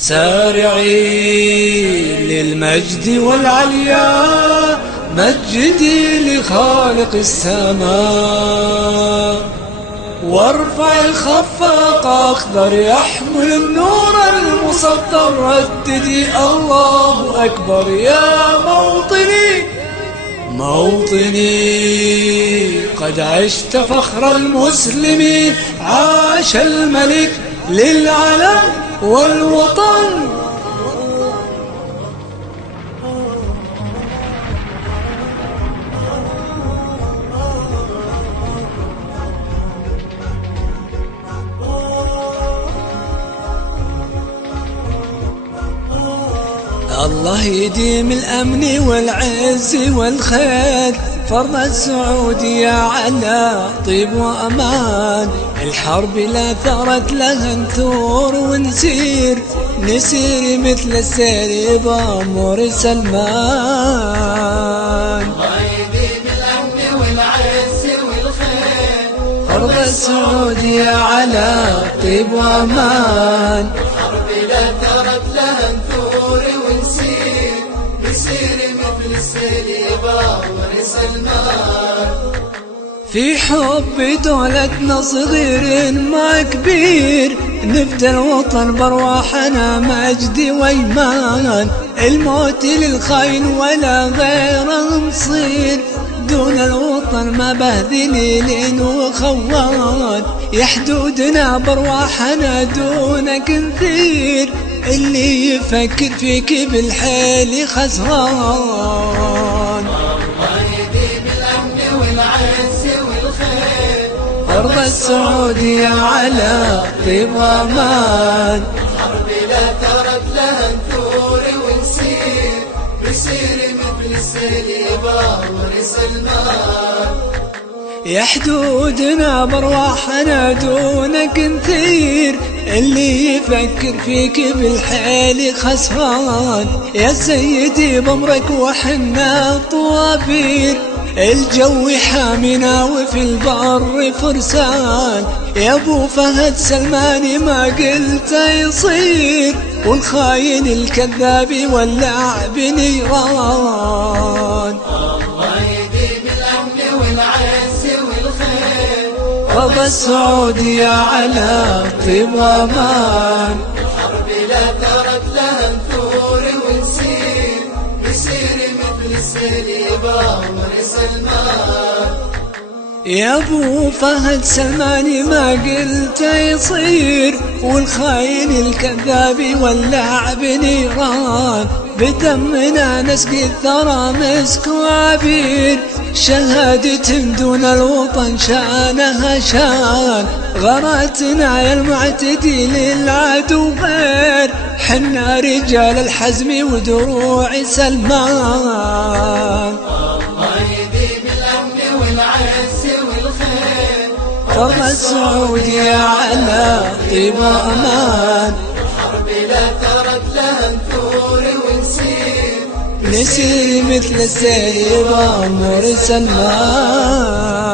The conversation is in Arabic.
سارعي للمجد والعليا، مجدي لخالق السماء. وارفع الخفاق أخضر يحمل النور المسطر، رددي الله أكبر يا موطني. موطني قد عشت فخر المسلمين، عاش الملك للعلم والوطن. الله يديم الأمن والعز والخير، فرض السعودية على طيب وأمان. الحرب لا ثرت لها نثور ونسير، نسير مثل السير بأمور سلمان. الله يديم الأمن والعز والخير، فرض السعودية على طيب وأمان. الحرب لا ثرت لها نثور ونسير، نسير مثل السيل بأمر سلمان. في حب دولتنا صغير ما كبير، نفدى الوطن برواحنا مجد وإيمان. الموت للخاين ولا غيره مصير، دون الوطن ما به ذليل وخوان. يا حدودنا برواحنا دونك نثير، اللي يفكر فيك بالحيل خسران. الله يديم الأمن والعز والخير، فرض السعودية على طيب وأمان. الحرب لا ثرت لها نثور ونسير، نسير مثل السيل بأمر سلمان. يا حدودنا برواحنا دونك نثير، اللي يفكر فيك بالحيل خسران. يا سيدي بأمرك وحنا طوابير، الجو حامنا وفي البر فرسان. يا ابو فهد سلماني ما قلت يصير، والخاين الكذاب ولع بنيران. الله يديم الأمن والعز والخير، رضى السعودية على طيب وأمان. الحرب لا ثرت لها نثور ونسير، نسير مثل السيل بأمر سلمان. يا ابو فهد سلماني ما قلت يصير، والخاين الكذاب ولع بنيران. بدمنا نسقي الثرى مسك وعبير، شهادة دون الوطن شانها شان. غراتنا يا المعتدي للعدو غير، حنا رجال الحزم ودروع سلمان. الله يديم الأمن والعز والخير، فرض السعودية على طيب وأمان. الحرب لا ثرت لها نثور ونسير، نسير مثل السير بأمر سلمان.